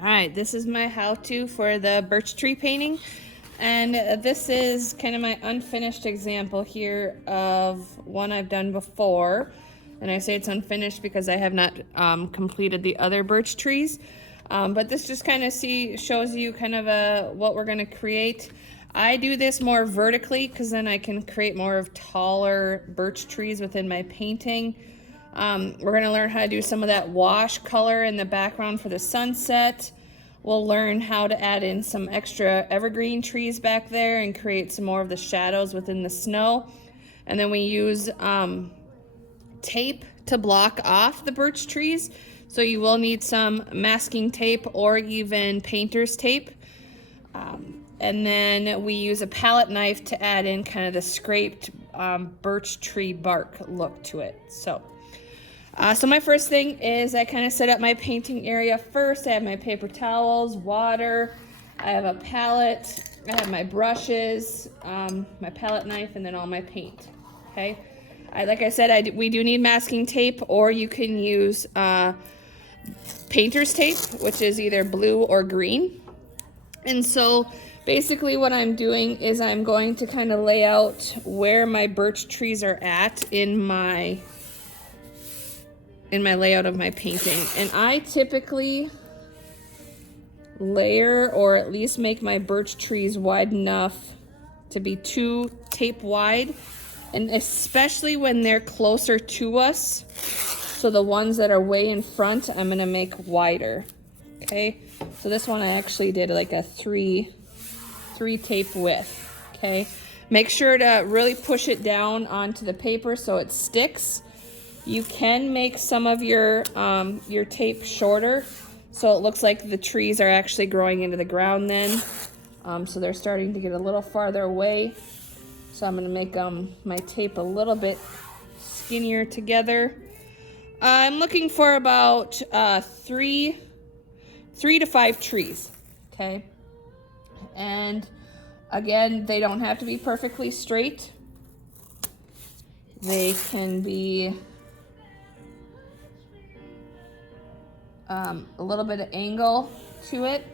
All right, this is my how-to for the birch tree painting. And this is kind of my unfinished example here of one I've done before. And I say it's unfinished because I have not completed the other birch trees. But this just kind of shows you kind of what we're going to create. I do this more vertically because then I can create more of taller birch trees within my painting. We're going to learn how to do some of that wash color in the background for the sunset. We'll learn how to add in some extra evergreen trees back there and create some more of the shadows within the snow. And then we use tape to block off the birch trees. So you will need some masking tape or even painter's tape. And then we use a palette knife to add in kind of the scraped birch tree bark look to it. So my first thing is I kind of set up my painting area first. I have my paper towels, water, I have a palette, I have my brushes, my palette knife, and then all my paint, okay? Like I said, we do need masking tape, or you can use painter's tape, which is either blue or green. And so basically what I'm doing is I'm going to kind of lay out where my birch trees are at in my layout of my painting. And I typically layer or at least make my birch trees wide enough to be 2 tape wide, and especially when they're closer to us. So the ones that are way in front, I'm gonna make wider, okay? So this one I actually did like a 3 tape width, okay? Make sure to really push it down onto the paper so it sticks. You can make some of your tape shorter, so it looks like the trees are actually growing into the ground then. So they're starting to get a little farther away. So I'm gonna make my tape a little bit skinnier together. I'm looking for about 3 to 5 trees, okay? And again, they don't have to be perfectly straight. They can be a little bit of angle to it.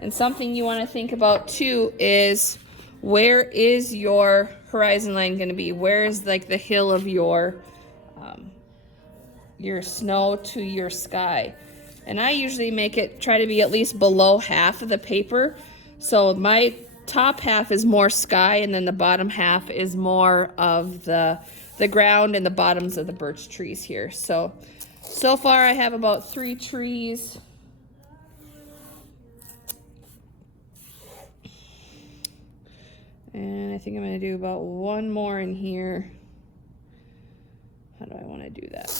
And something you want to think about too is, where is your horizon line going to be? Where is like the hill of your snow to your sky? And I usually try to be at least below half of the paper. So my top half is more sky, and then the bottom half is more of the ground and the bottoms of the birch trees here. So far I have about 3 trees. And I think I'm gonna do about 1 more in here. How do I wanna do that?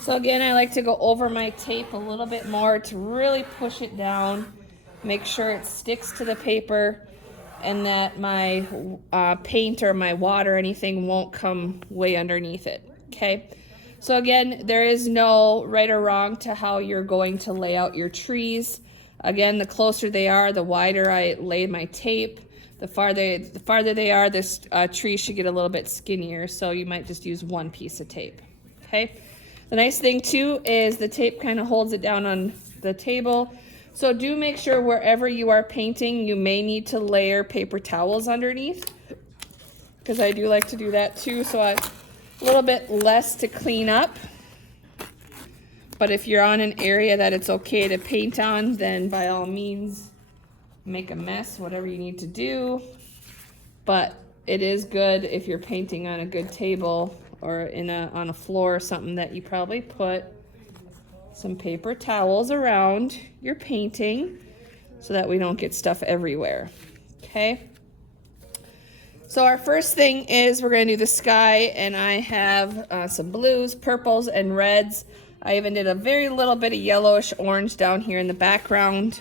So again, I like to go over my tape a little bit more to really push it down, make sure it sticks to the paper, and that my paint or my water or anything won't come way underneath it, okay? So again, there is no right or wrong to how you're going to lay out your trees. Again, the closer they are, the wider I lay my tape. The farther they are, this tree should get a little bit skinnier, so you might just use 1 piece of tape, okay? The nice thing too is the tape kind of holds it down on the table. So do make sure wherever you are painting, you may need to layer paper towels underneath, because I do like to do that too, so a little bit less to clean up. But if you're on an area that it's okay to paint on, then by all means, make a mess, whatever you need to do. But it is good if you're painting on a good table or on a floor or something, that you probably put some paper towels around your painting so that we don't get stuff everywhere, okay? So our first thing is we're gonna do the sky, and I have some blues, purples, and reds. I even did a very little bit of yellowish orange down here in the background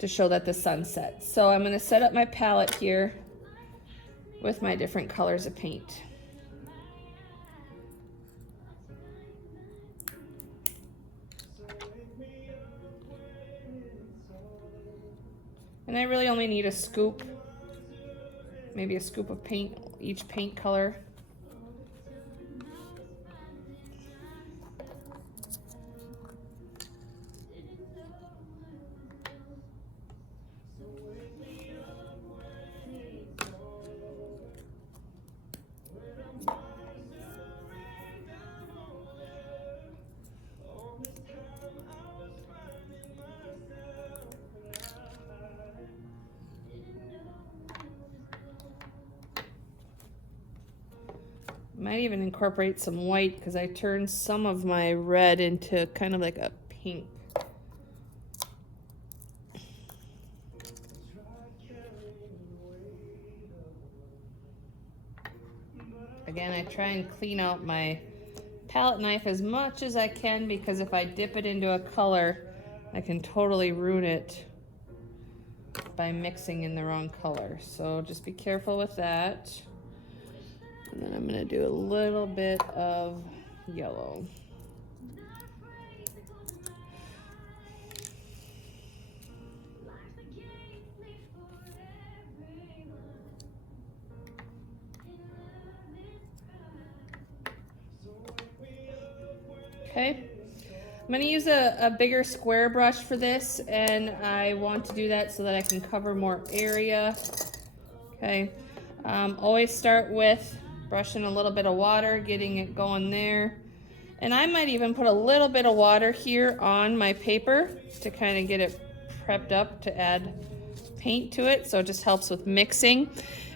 to show that the sun sets. So I'm gonna set up my palette here with my different colors of paint. And I really only need a scoop, maybe a scoop of paint, each paint color. Might even incorporate some white because I turned some of my red into kind of like a pink. Again, I try and clean out my palette knife as much as I can because if I dip it into a color, I can totally ruin it by mixing in the wrong color. So just be careful with that. And then I'm going to do a little bit of yellow. Okay. I'm going to use a bigger square brush for this, and I want to do that so that I can cover more area. Okay. Always start with brushing a little bit of water, getting it going there. And I might even put a little bit of water here on my paper to kind of get it prepped up to add paint to it, so it just helps with mixing.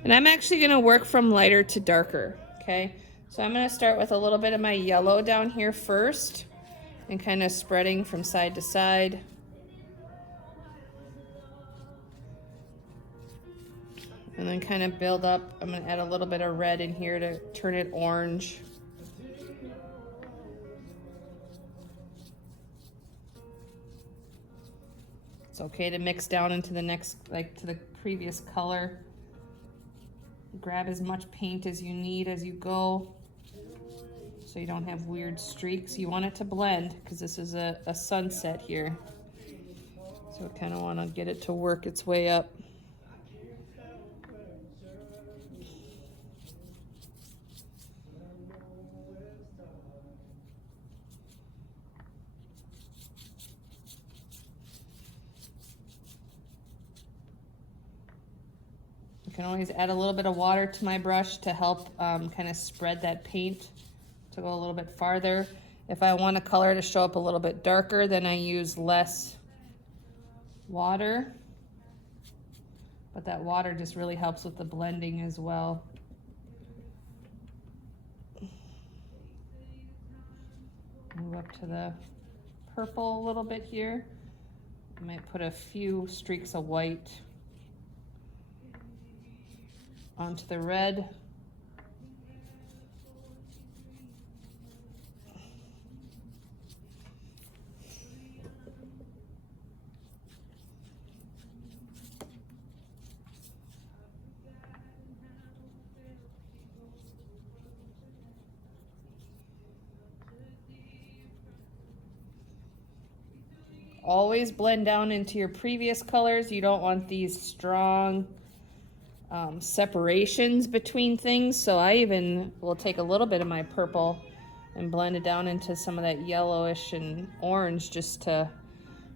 And I'm actually going to work from lighter to darker, okay? So I'm going to start with a little bit of my yellow down here first and kind of spreading from side to side. And then kind of build up. I'm going to add a little bit of red in here to turn it orange. It's okay to mix down into the next, like to the previous color. Grab as much paint as you need as you go so you don't have weird streaks. You want it to blend because this is a sunset here. So I kind of want to get it to work its way up. I can always add a little bit of water to my brush to help kind of spread that paint to go a little bit farther. If I want a color to show up a little bit darker, then I use less water. But that water just really helps with the blending as well. Move up to the purple a little bit here. I might put a few streaks of white onto the red. Always blend down into your previous colors. You don't want these strong separations between things, so I even will take a little bit of my purple and blend it down into some of that yellowish and orange just to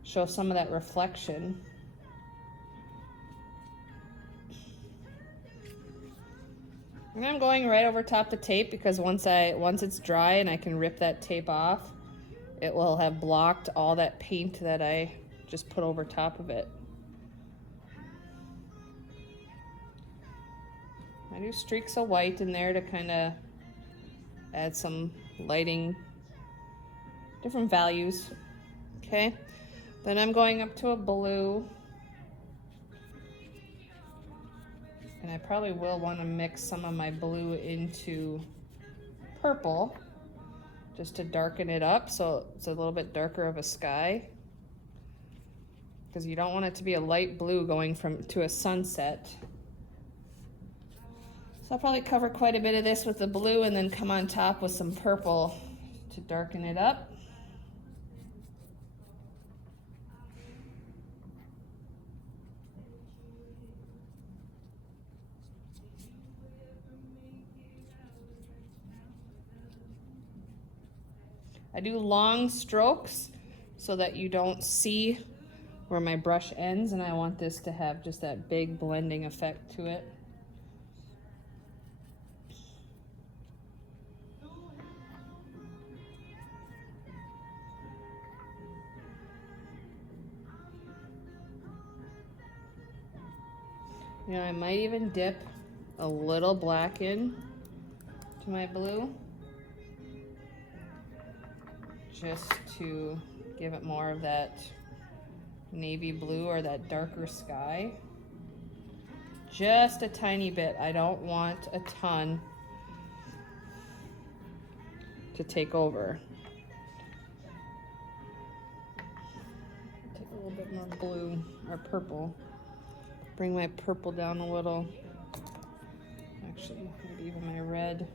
show some of that reflection. And I'm going right over top the tape because once it's dry and I can rip that tape off, it will have blocked all that paint that I just put over top of it. I do streaks of white in there to kind of add some lighting, different values. Okay, then I'm going up to a blue. And I probably will want to mix some of my blue into purple just to darken it up so it's a little bit darker of a sky. Because you don't want it to be a light blue going to a sunset. So I'll probably cover quite a bit of this with the blue and then come on top with some purple to darken it up. I do long strokes so that you don't see where my brush ends, and I want this to have just that big blending effect to it. You know, I might even dip a little black in to my blue, just to give it more of that navy blue or that darker sky. Just a tiny bit. I don't want a ton to take over. Take a little bit more blue or purple. Bring my purple down a little. Actually, maybe even my red.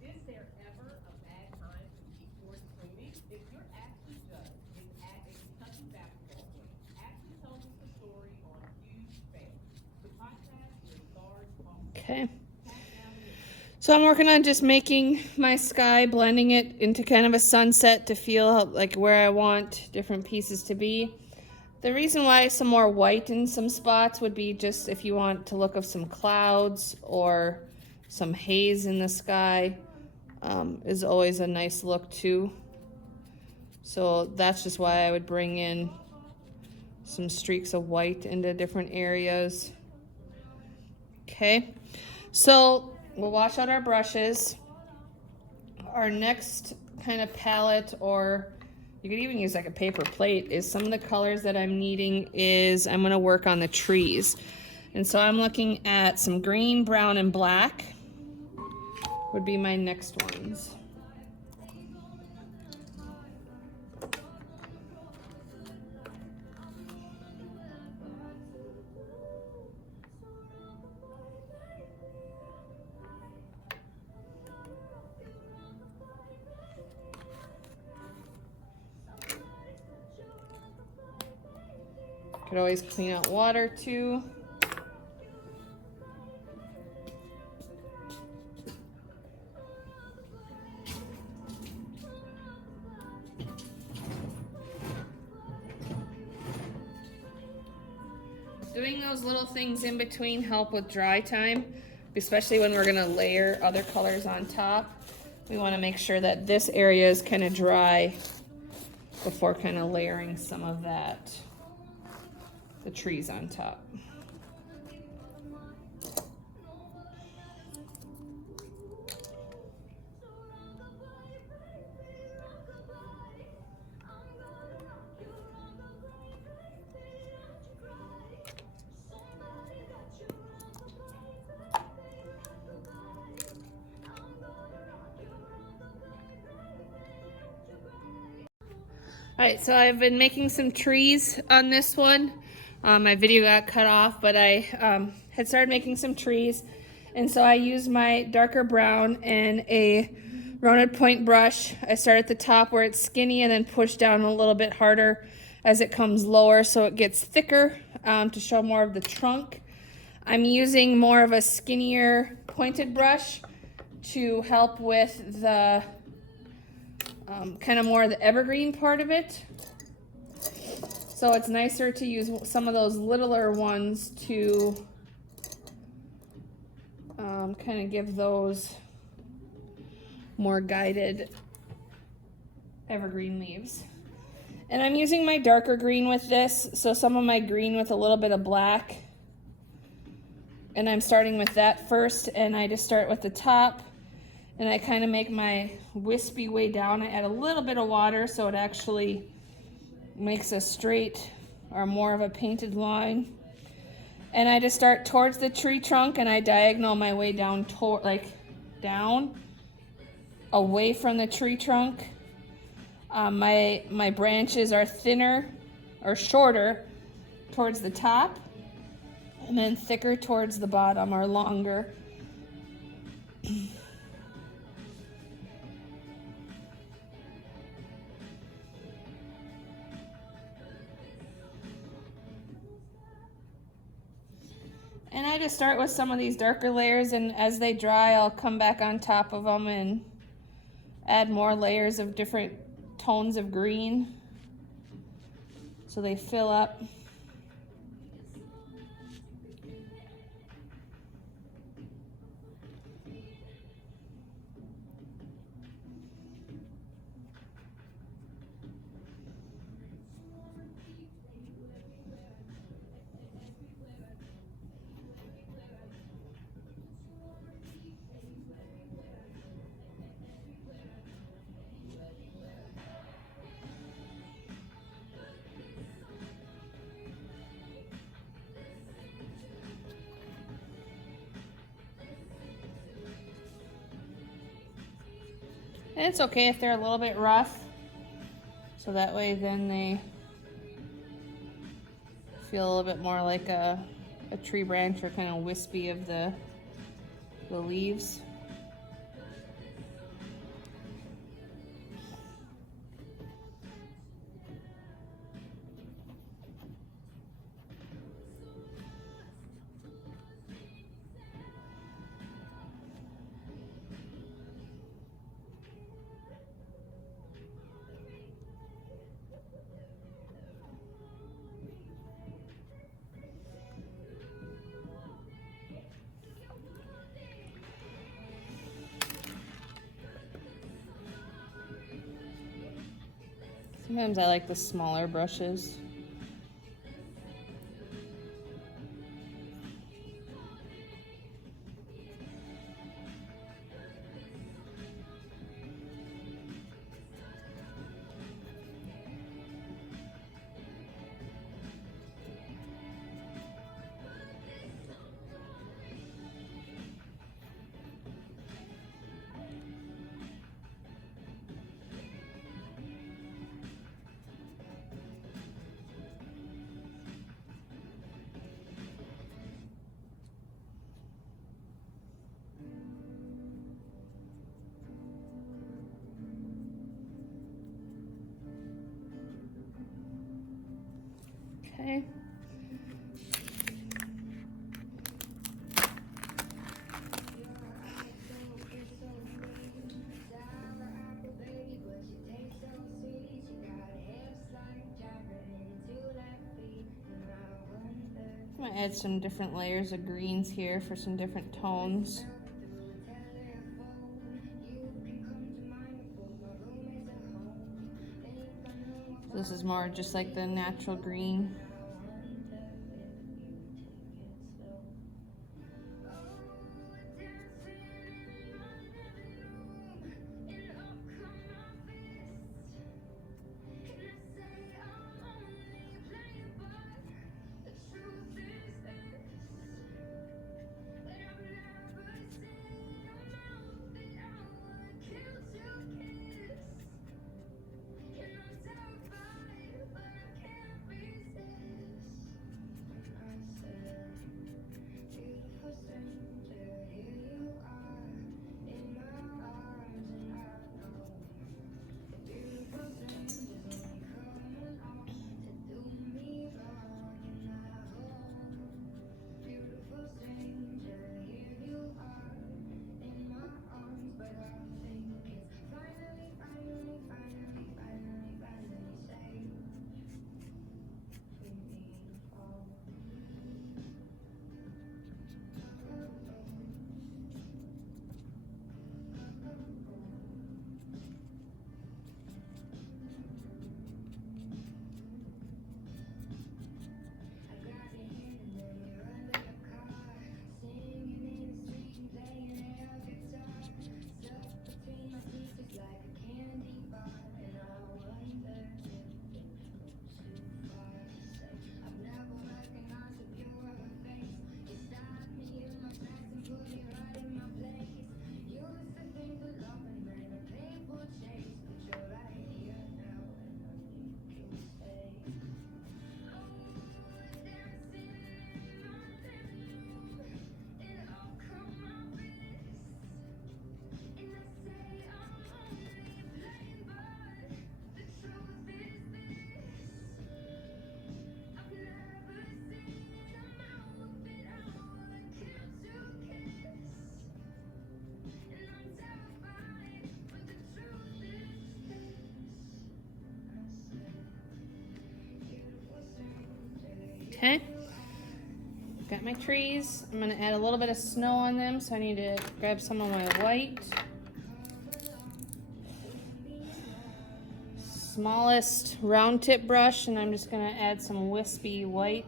Is there ever a bad time to keep yours cleaning? If your Ashley Judd is at a Kentucky basketball game, Ashley tells us the story on Huge Fan. The podcast is Stars Talk. Okay. So I'm working on just making my sky, blending it into kind of a sunset to feel like where I want different pieces to be. The reason why some more white in some spots would be just if you want to look of some clouds or some haze in the sky, is always a nice look too. So that's just why I would bring in some streaks of white into different areas. Okay, so we'll wash out our brushes. Our next kind of palette, or you could even use like a paper plate, is some of the colors that I'm needing is I'm going to work on the trees. And so I'm looking at some green, brown, and black would be my next ones. Could always clean out water too. Doing those little things in between help with dry time, especially when we're gonna layer other colors on top. We wanna make sure that this area is kind of dry before kind of layering some of that, the trees on top. All right, so I've been making some trees on this one. My video got cut off, but I had started making some trees, and so I used my darker brown and a rounded point brush. I start at the top where it's skinny and then push down a little bit harder as it comes lower so it gets thicker to show more of the trunk. I'm using more of a skinnier pointed brush to help with the kind of more of the evergreen part of it. So it's nicer to use some of those littler ones to kind of give those more guided evergreen leaves. And I'm using my darker green with this, so some of my green with a little bit of black. And I'm starting with that first, and I just start with the top, and I kind of make my wispy way down. I add a little bit of water so it actually makes a straight or more of a painted line. And I just start towards the tree trunk and I diagonal my way down down away from the tree trunk. My branches are thinner or shorter towards the top, and then thicker towards the bottom or longer. And I just start with some of these darker layers, and as they dry, I'll come back on top of them and add more layers of different tones of green so they fill up. And it's okay if they're a little bit rough, so that way then they feel a little bit more like a tree branch, or kind of wispy of the leaves. Sometimes I like the smaller brushes. Okay. I'm gonna add some different layers of greens here for some different tones. This is more just like the natural green. Okay. Got my trees. I'm gonna add a little bit of snow on them, so I need to grab some of my white. Smallest round tip brush, and I'm just gonna add some wispy white.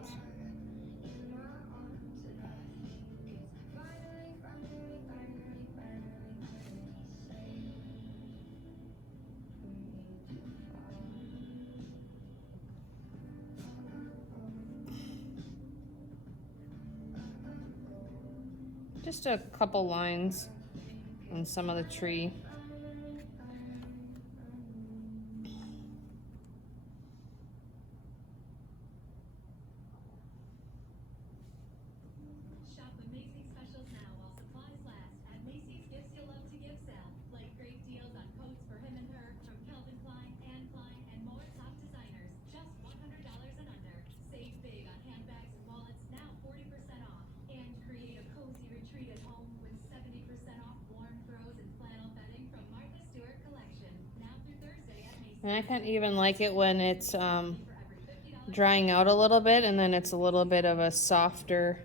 Just a couple lines on some of the tree. Shop amazing specials now while supplies last at Macy's Gifts You Love to Give sale. Like great deals on coats for him and her from Calvin Klein, Anne Klein, and more top designers. Just $100 and under. Save big on handbags and wallets, now 40% off. And create a cozy retreat at home with 70% off warm throws and flannel bedding from Martha Stewart collection. Now through Thursday at Macy's. And I kind of even like it when it's drying out a little bit, and then it's a little bit of a softer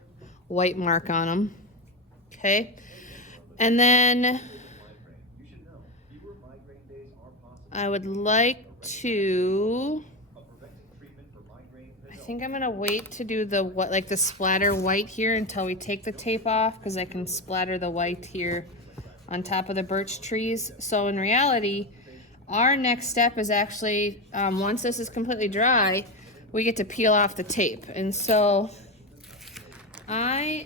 white mark on them. Okay, and then I would like to, I think I'm gonna wait to do the like the splatter white here until we take the tape off, because I can splatter the white here on top of the birch trees. So in reality, our next step is actually, once this is completely dry, we get to peel off the tape. And so I'm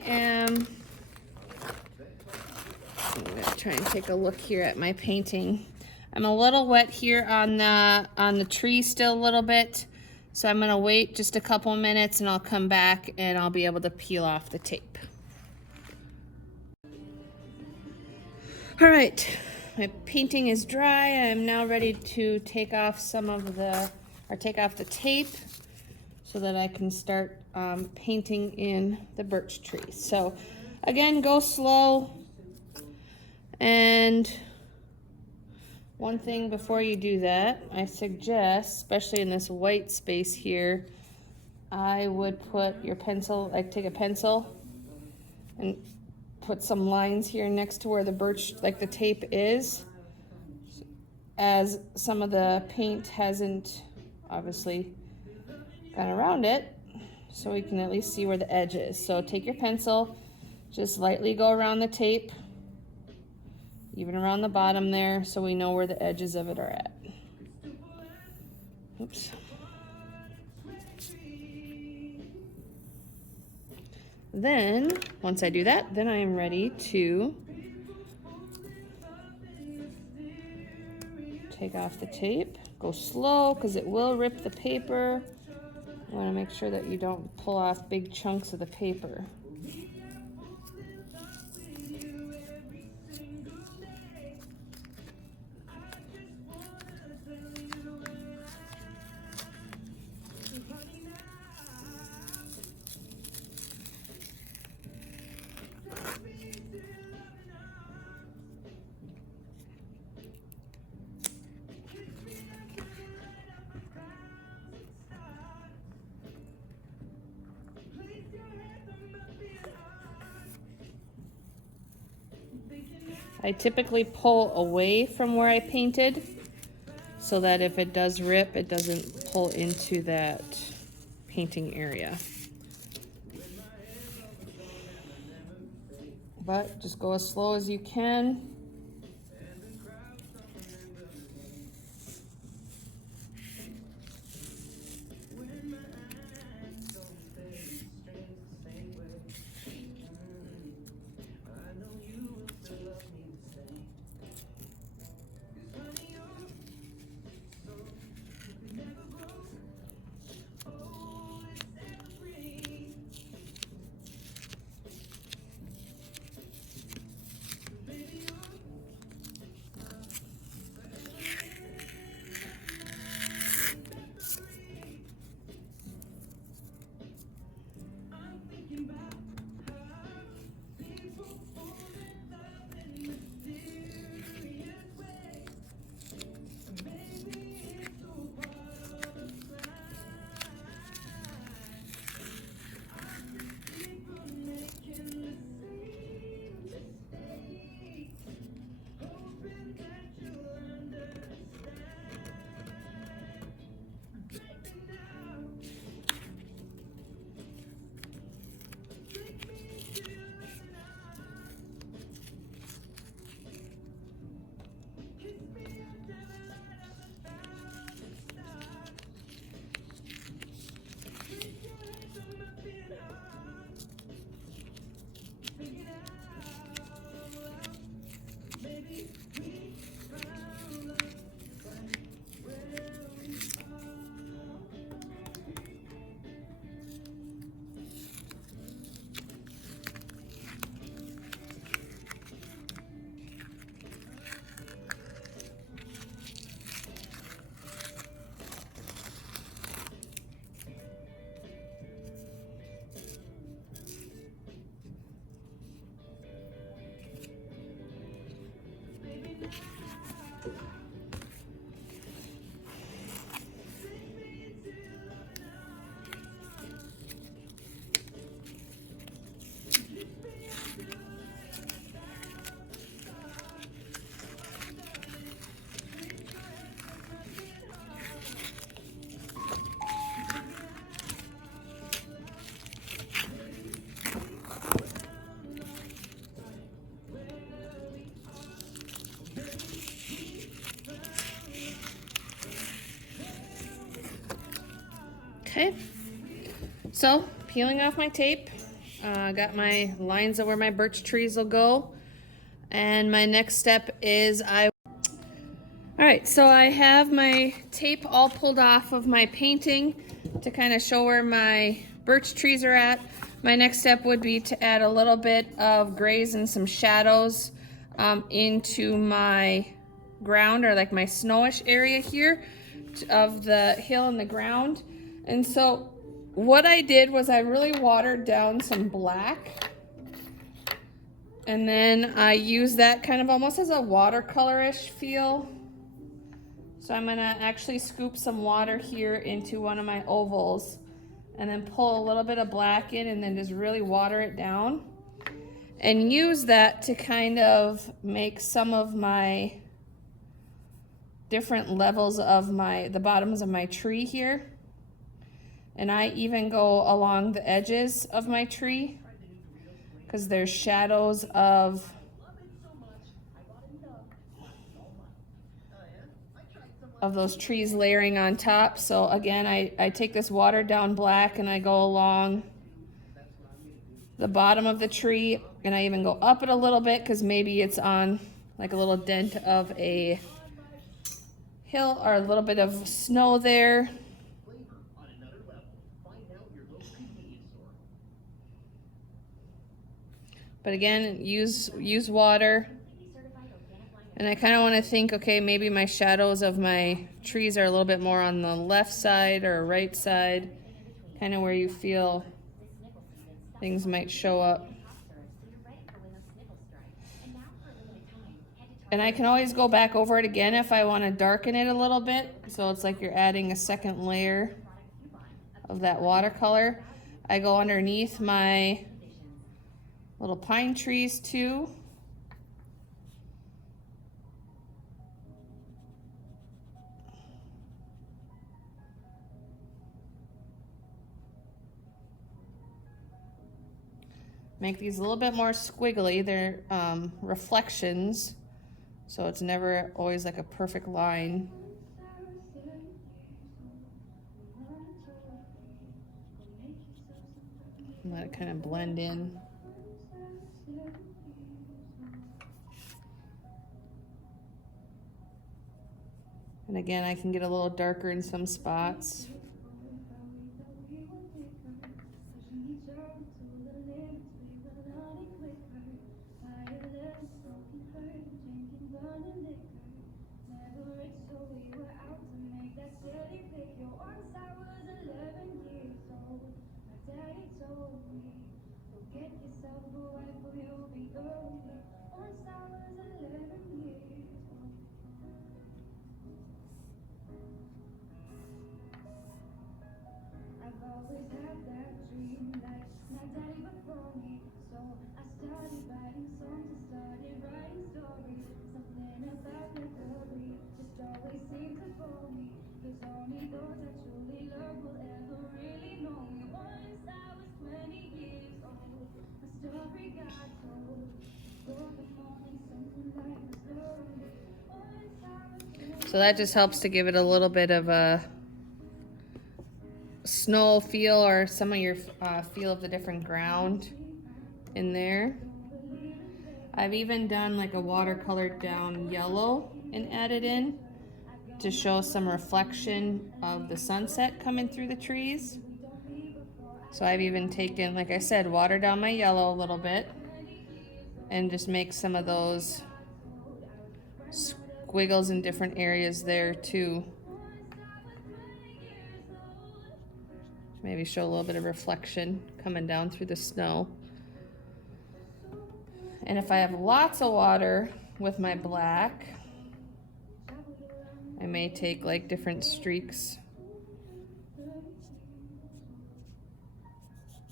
gonna try and take a look here at my painting. I'm a little wet here on the tree still a little bit. So I'm gonna wait just a couple minutes and I'll come back and I'll be able to peel off the tape. All right, my painting is dry. I am now ready to take off take off the tape so that I can start painting in the birch tree. So again, go slow. And one thing before you do that, I suggest, especially in this white space here, I would put your pencil, like take a pencil and put some lines here next to where the birch, like the tape is, as some of the paint hasn't obviously gone around it, so we can at least see where the edge is. So take your pencil, just lightly go around the tape, even around the bottom there, so we know where the edges of it are at. Oops. Then, once I do that, then I am ready to take off the tape. Go slow, because it will rip the paper. You want to make sure that you don't pull off big chunks of the paper. I typically pull away from where I painted so that if it does rip, it doesn't pull into that painting area. But just go as slow as you can. Okay, so peeling off my tape. Got my lines of where my birch trees will go. And my next step is Alright, so I have my tape all pulled off of my painting to kind of show where my birch trees are at. My next step would be to add a little bit of grays and some shadows into my ground, or like my snowish area here of the hill and the ground. And so what I did was I really watered down some black, and then I used that kind of almost as a watercolorish feel. So I'm gonna actually scoop some water here into one of my ovals and then pull a little bit of black in and then just really water it down and use that to kind of make some of my different levels of the bottoms of my tree here. And I even go along the edges of my tree because there's shadows of those trees layering on top. So again, I take this watered down black and I go along the bottom of the tree, and I even go up it a little bit because maybe it's on like a little dent of a hill or a little bit of snow there. But again, use water. And I kind of want to think, okay, maybe my shadows of my trees are a little bit more on the left side or right side, kind of where you feel things might show up. And I can always go back over it again if I want to darken it a little bit. So it's like you're adding a second layer of that watercolor. I go underneath my little pine trees too. Make these a little bit more squiggly. They're reflections, so it's never always like a perfect line. And let it kind of blend in. And again, I can get a little darker in some spots. So that just helps to give it a little bit of a snow feel, or some of your feel of the different ground in there. I've even done like a watercolored down yellow and added in to show some reflection of the sunset coming through the trees. So I've even taken, like I said, water down my yellow a little bit and just make some of those squiggles in different areas there too. Maybe show a little bit of reflection coming down through the snow. And if I have lots of water with my black, may take like different streaks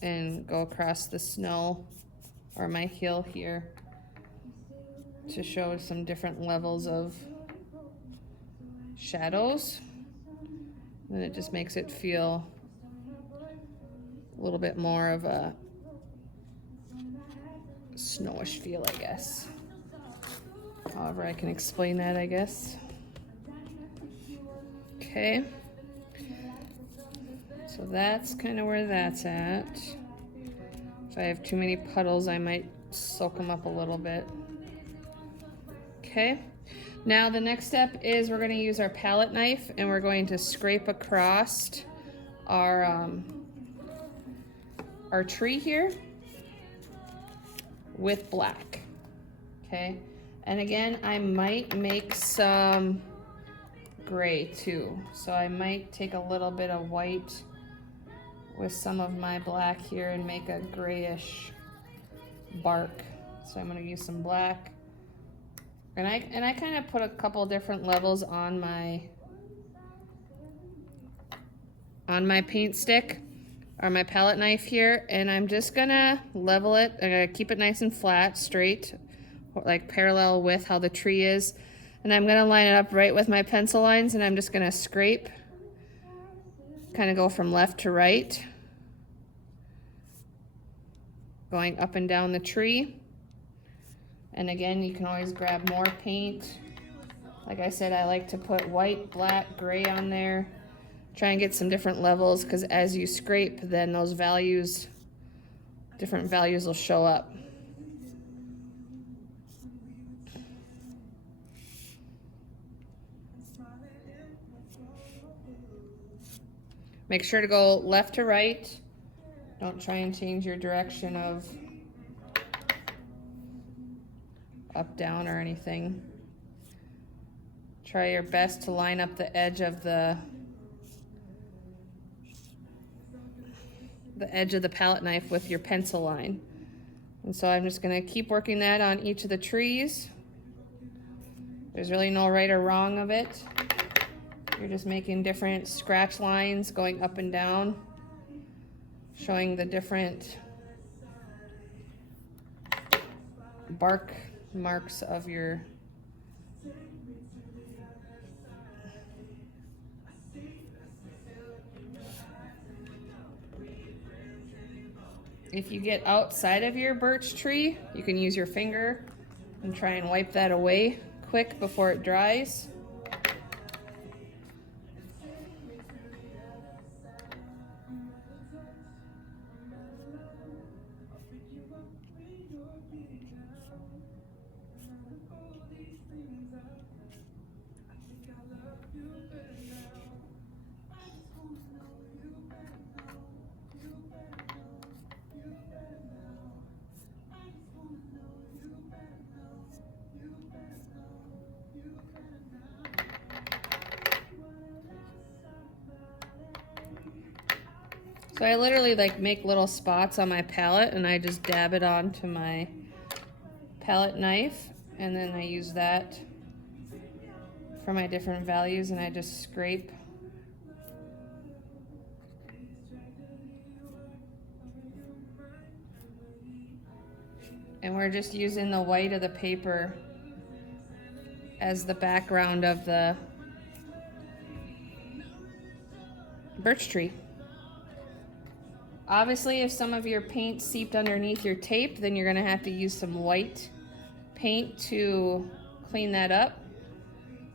and go across the snow or my hill here to show some different levels of shadows. And it just makes it feel a little bit more of a snowish feel, I guess. However I can explain that, I guess. Okay. So that's kind of where that's at. If I have too many puddles, I might soak them up a little bit. Okay. Now the next step is we're going to use our palette knife and we're going to scrape across our tree here with black. Okay. And again, I might make some gray too. So I might take a little bit of white with some of my black here and make a grayish bark. So I'm going to use some black. And I kind of put a couple different levels on my paint stick or my palette knife here, and I'm just gonna level it. I'm gonna keep it nice and flat, straight, like parallel with how the tree is. And I'm gonna line it up right with my pencil lines, and I'm just gonna scrape, kind of go from left to right, going up and down the tree. And again, you can always grab more paint. Like I said, I like to put white, black, gray on there. Try and get some different levels, because as you scrape, then those values, different values will show up. Make sure to go left to right. Don't try and change your direction of up, down, or anything. Try your best to line up the edge of the palette knife with your pencil line. And so I'm just going to keep working that on each of the trees. There's really no right or wrong of it. You're just making different scratch lines going up and down, showing the different bark marks of your If you get outside of your birch tree, you can use your finger and try and wipe that away quick before it dries. So I literally like make little spots on my palette and I just dab it onto my palette knife, and then I use that for my different values, and I just scrape. And we're just using the white of the paper as the background of the birch tree. Obviously, if some of your paint seeped underneath your tape, then you're going to have to use some white paint to clean that up.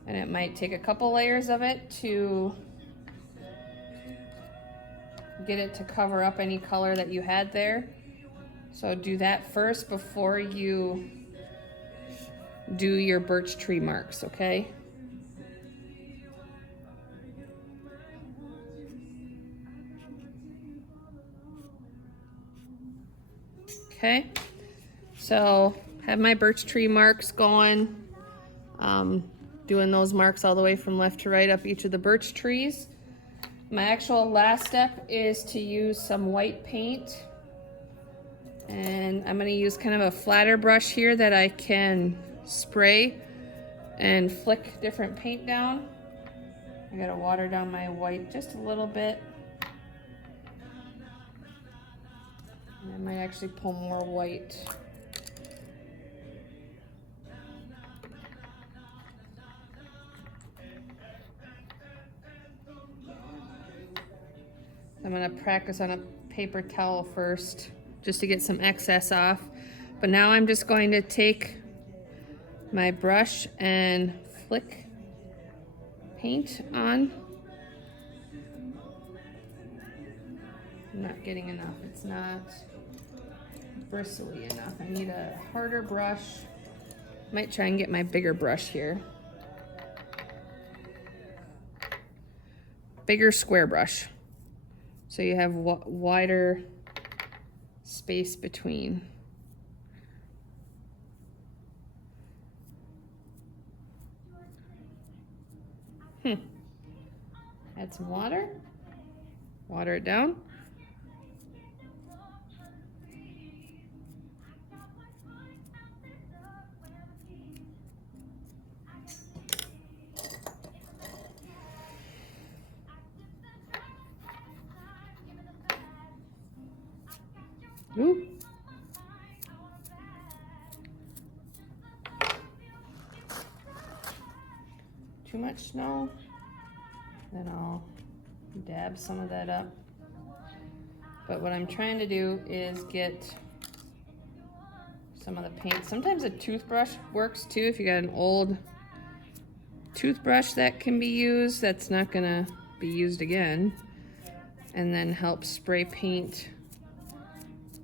And it might take a couple layers of it to get it to cover up any color that you had there. So do that first before you do your birch tree marks, okay? Okay, so have my birch tree marks going. Doing those marks all the way from left to right up each of the birch trees. My actual last step is to use some white paint. And I'm going to use kind of a flatter brush here that I can spray and flick different paint down. I gotta water down my white just a little bit. And I might actually pull more white. I'm gonna practice on a paper towel first, just to get some excess off. But now I'm just going to take my brush and flick paint on. I'm not getting enough. It's not bristly enough. I need a harder brush. Might try and get my bigger brush here. Bigger square brush. So you have wider space between. Add some water. Water it down. Ooh. Too much snow. Then I'll dab some of that up. But what I'm trying to do is get some of the paint. Sometimes a toothbrush works too. If you got an old toothbrush that can be used, that's not gonna be used again. And then help spray paint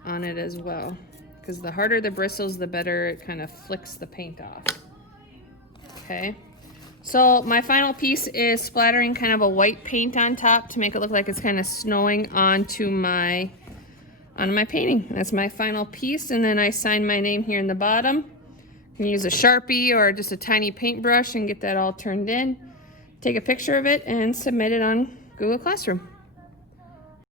on it as well. Because the harder the bristles, the better it kind of flicks the paint off. Okay. So my final piece is splattering kind of a white paint on top to make it look like it's kind of snowing onto my painting. That's my final piece, and then I sign my name here in the bottom. You can use a Sharpie or just a tiny paintbrush and get that all turned in. Take a picture of it and submit it on Google Classroom.